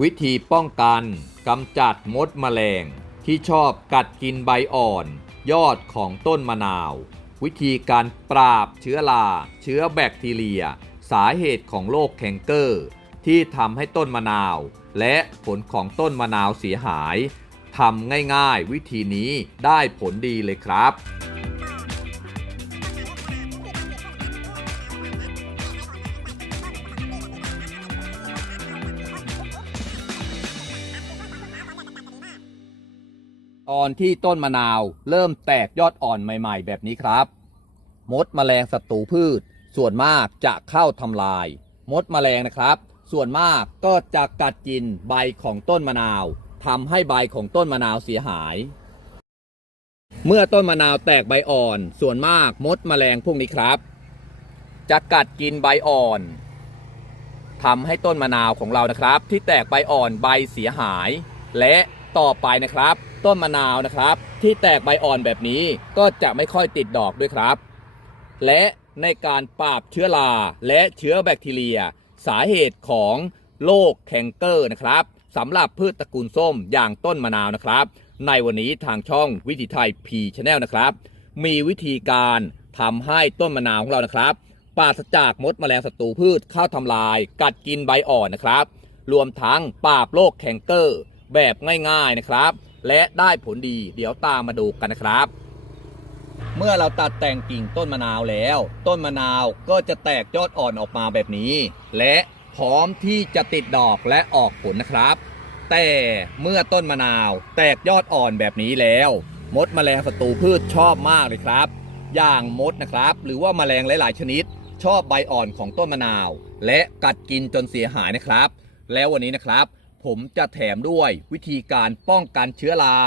วิธีป้องกันกำจัดมดแมลง ที่ชอบกัดกินใบอ่อน ยอดของต้นมะนาว วิธีการปราบเชื้อรา เชื้อแบคทีเรีย สาเหตุของโรคแคนเกอร์ ที่ทำให้ต้นมะนาว และผลของต้นมะนาวเสียหายทำง่ายๆ วิธีนี้ได้ผลดีเลยครับ ตอนที่ต้นมะนาวเริ่มแตกยอดอ่อนใหม่ ๆ แบบนี้ครับ มดแมลงศัตรูพืช ส่วนมากจะเข้าทำลาย มดแมลงนะครับ ส่วนมากก็จะกัดกินใบของต้นมะนาวทำให้ใบของต้นมะนาวเสียหาย เมื่อต้นมะนาวแตกใบอ่อน ส่วนมากมดแมลงพวกนี้ครับ จะกัดกินใบอ่อนทำให้ต้นมะนาวของเรานะครับ ที่แตกใบอ่อนใบเสียหาย และต่อไปนะครับ ต้นมะนาวนะครับ ที่แตกใบอ่อนแบบนี้ก็จะไม่ค่อยติดดอกด้วยครับ และในการปราบเชื้อราและเชื้อแบคทีเรีย สาเหตุของโรคแคนเกอร์นะครับสำหรับพืชตระกูลส้มอย่างต้นมะนาวนะครับ ในวันนี้ทางช่องวิถีไทยพีชแนลนะครับ มีวิธีการทำให้ต้นมะนาวของเรานะครับปราศจากมดแมลงศัตรูพืชเข้าทำลาย กัดกินใบอ่อนนะครับ รวมทั้งปราบโรคแคนเกอร์แบบง่ายๆนะครับ และได้ผลดีเดี๋ยวตามมาดูกันนะครับ เมื่อเราตัดแต่งกิ่งต้นมะนาวแล้ว ต้นมะนาวก็จะแตกยอดอ่อนออกมาแบบนี้ และพร้อมที่จะติดดอกและออกผลนะครับ แต่เมื่อต้นมะนาว แตกยอดอ่อนแบบนี้แล้ว มดแมลงศัตรูพืชชอบมากเลยครับ อย่างมดนะครับ หรือว่าแมลงหลาย ๆ ชนิด ชอบใบอ่อนของต้นมะนาว และกัดกินจนเสียหายนะครับ แล้ววันนี้นะครับ ผมจะแถมด้วยวิธีการป้องกันเชื้อรา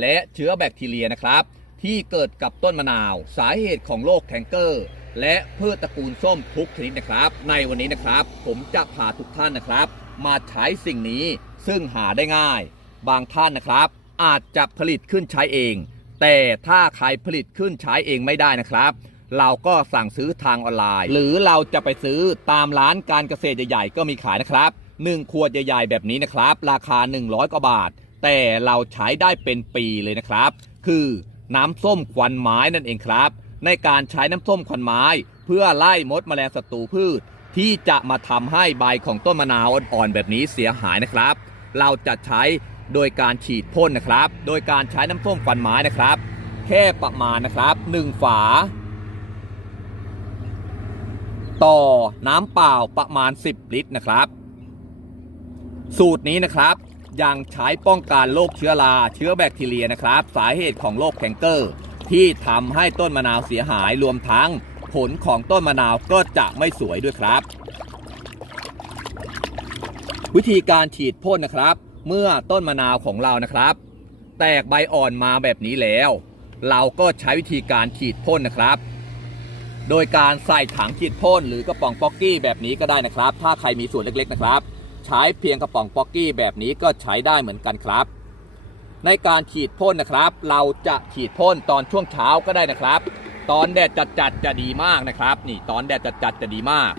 และเชื้อแบคทีเรียนะครับ ที่เกิดกับต้นมะนาว สาเหตุของโรคแคนเกอร์ และพืชตระกูลส้มทุกชนิดนะครับ ในวันนี้นะครับ ผมจะพาทุกท่านนะครับ มาใช้สิ่งนี้ซึ่งหาได้ง่าย บางท่านนะครับ อาจจะผลิตขึ้นใช้เอง แต่ถ้าใครผลิตขึ้นใช้เองไม่ได้นะครับเราก็สั่งซื้อทางออนไลน์ หรือเราจะไปซื้อตามร้านการเกษตรใหญ่ๆก็มีขายนะครับ 1ขวดใหญ่ๆแบบนี้นะครับ ราคา 100กว่าบาท แต่เราใช้ได้เป็นปีเลยนะครับ คือน้ำส้มควันไม้นั่นเองครับ ในการใช้น้ำส้มควันไม้ เพื่อไล่มดแมลงศัตรูพืช ที่จะมาทำให้ใบของต้นมะนาวอ่อนๆแบบนี้เสียหายนะครับ เราจะใช้โดยการฉีดพ่นนะครับ โดยการใช้น้ำส้มควันไม้นะครับ แค่ประมาณนะครับ 1 ฝา ต่อน้ำเปล่าประมาณ 10 ลิตรนะครับ สูตรนี้นะครับ ยังใช้ป้องกันโรคเชื้อราเชื้อแบคทีเรียนะครับ สาเหตุของโรคแคนเกอร์ ที่ทำให้ต้นมะนาวเสียหายรวมทั้ง ผลของต้นมะนาวก็จะไม่สวยด้วยครับ วิธีการฉีดพ่นนะครับ เมื่อต้นมะนาวของเรานะครับ แตกใบอ่อนมาแบบนี้แล้ว เราก็ใช้วิธีการฉีดพ่นนะครับโดยการใส่ถังฉีดพ่นหรือกระป๋องป๊อกกี้แบบนี้ก็ได้นะครับ ถ้าใครมีส่วนเล็กๆนะครับ ใช้เพียงกระป๋องป๊อกกี้แบบนี้ก็ใช้ได้เหมือนกันครับ ในการฉีดพ่นนะครับ เราจะฉีดพ่นตอนช่วงเช้าก็ได้นะครับ ตอนแดดจัดๆจะดีมากนะครับ นี่ตอนแดดจัดๆจะดีมาก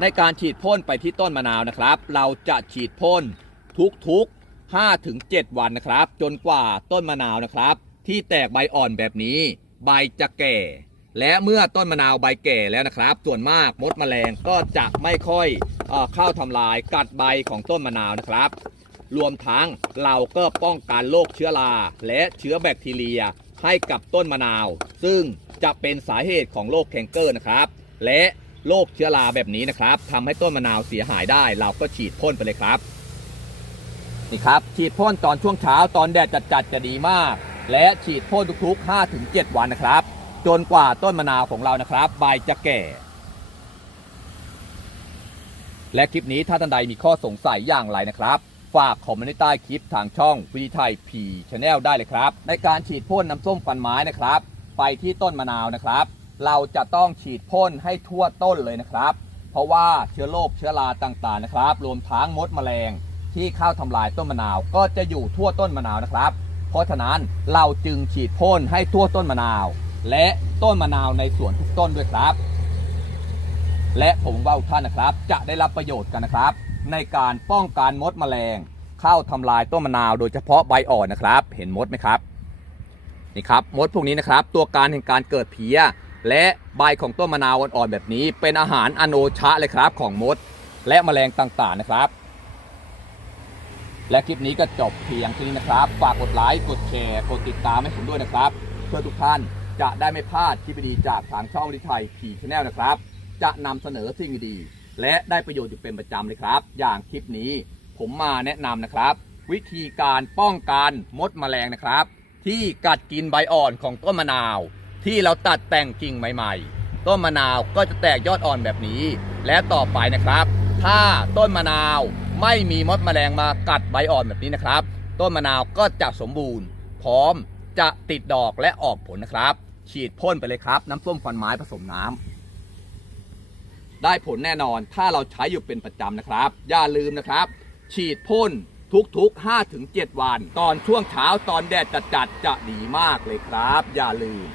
ในการฉีดพ่นไปที่ต้นมะนาวนะครับ เราจะฉีดพ่นทุกๆ5ถึง7วันนะครับ จนกว่าต้นมะนาวนะครับ ที่แตกใบอ่อนแบบนี้ ใบจะแก่ และเมื่อต้นมะนาวใบแก่แล้วนะครับ ส่วนมากมดแมลงก็จะไม่ค่อยเอเข้าทำลายกัดใบของต้นมะนาวนะครับ รวมทั้งเราก็ป้องกันโรคเชื้อราและเชื้อแบคทีเรียให้กับต้นมะนาว ซึ่งจะเป็นสาเหตุของโรคแคนเกอร์นะครับ และโรคเชื้อราแบบนี้นะครับทำให้ต้นมะนาวเสียหายได้ เราก็ฉีดพ่นไปเลยครับนี่ครับ ฉีดพ่นตอนช่วงเช้าตอนแดดจัดๆจะดีมาก และฉีดพ่นทุกๆ 5-7 วันนะครับ จนกว่าต้นมะนาวของเรานะครับ ใบจะแก่ และคลิปนี้ถ้าท่านใดมีข้อสงสัยอย่างไรนะครับ ฝากคอมเมนต์ใต้คลิปทางช่องวิธีไทยพีชแนลได้เลยครับ ในการฉีดพ่นน้ำส้มฟันไม้นะครับ ไปที่ต้นมะนาวนะครับ เราจะต้องฉีดพ่นให้ทั่วต้นเลยนะครับ เพราะว่าเชื้อโรคเชื้อราต่างๆนะครับ รวมทั้งมดแมลงที่เข้าทำลายต้นมะนาวก็จะอยู่ทั่วต้นมะนาวนะครับ เพราะฉะนั้นเราจึงฉีดพ่นให้ทั่วต้นมะนาว และต้นมะนาวในสวนทุกต้นด้วยครับ และผมว่าท่านนะครับ จะได้รับประโยชน์กันนะครับ ในการป้องกันมดแมลงเข้าทำลายต้นมะนาวโดยเฉพาะใบอ่อนนะครับ เห็นมดไหมครับนี่ครับมดพวกนี้นะครับ ตัวการแห่งการเกิดเพี้ย และใบของต้นมะนาวอ่อนๆแบบนี้ เป็นอาหารอโนชะเลยครับของมด และแมลงต่างๆนะครับ และคลิปนี้ก็จบเพียงเท่านี้นะครับ ฝากกดไลค์กดแชร์กดติดตามให้ผมด้วยนะครับ เพื่อทุกท่าน จะได้ไม่พลาดคลิปดีจากทางช่องลิชัยขี่ชแนลนะครับ จะนำเสนอสิ่งดีๆและได้ประโยชน์อยู่เป็นประจำเลยครับ อย่างคลิปนี้ผมมาแนะนำนะครับ วิธีการป้องกันมดแมลงนะครับ ที่กัดกินใบอ่อนของต้นมะนาว ที่เราตัดแต่งกิ่งใหม่ๆ ต้นมะนาวก็จะแตกยอดอ่อนแบบนี้ และต่อไปนะครับ ถ้าต้นมะนาวไม่มีมดแมลงมากัดใบอ่อนแบบนี้นะครับ ต้นมะนาวก็จะสมบูรณ์ พร้อม จะติดดอกและออกผลนะครับ ฉีดพ่นไปเลยครับ น้ำส้มควันไม้ผสมน้ำได้ผลแน่นอนถ้าเราใช้อยู่เป็นประจำนะครับ อย่าลืมนะครับ ฉีดพ่นทุกๆ 5-7 วัน ตอนช่วงเช้าตอนแดดจัดๆจะดีมากเลยครับ อย่าลืม